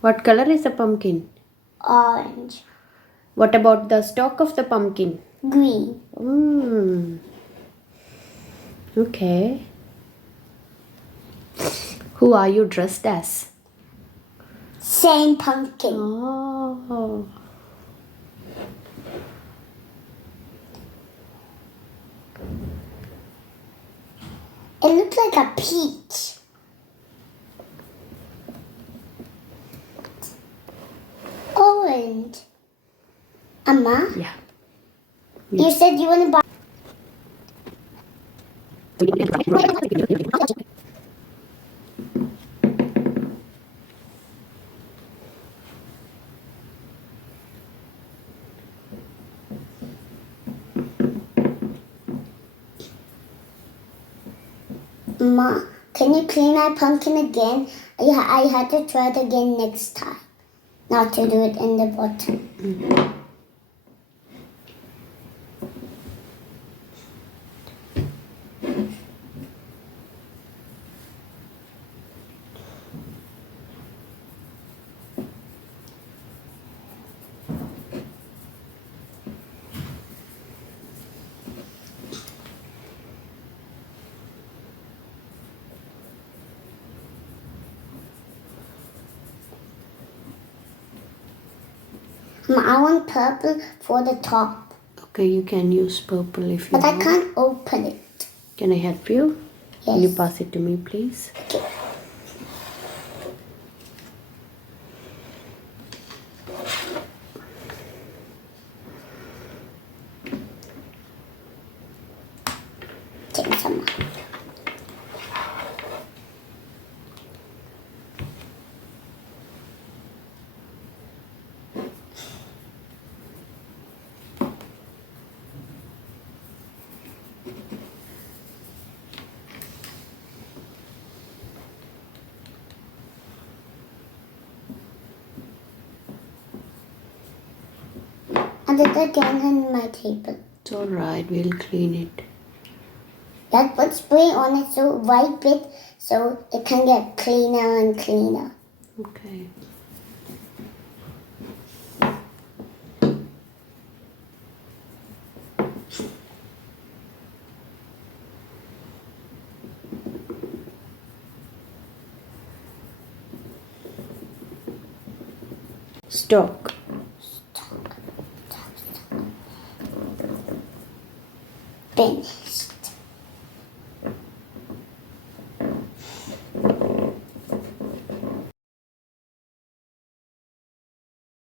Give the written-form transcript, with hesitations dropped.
What color is the pumpkin? Orange. What about the stalk of the pumpkin? Green. Okay. Who are you dressed as? Same pumpkin. Oh. It looks like a peach. Orange. Amma, Yeah. you said you want to buy. Ma, can you clean my pumpkin again? I had to try it again next time. Not to do it in the bottom. Ma, I want purple for the top. Okay, you can use purple if you But want. I can't open it. Can I help you? Yes. Can you pass it to me, please? Okay. Take some more. And it again on my table. It's alright, we'll clean it. That put spray on it so wipe it so it can get cleaner and cleaner. Okay. Stalk. Bin.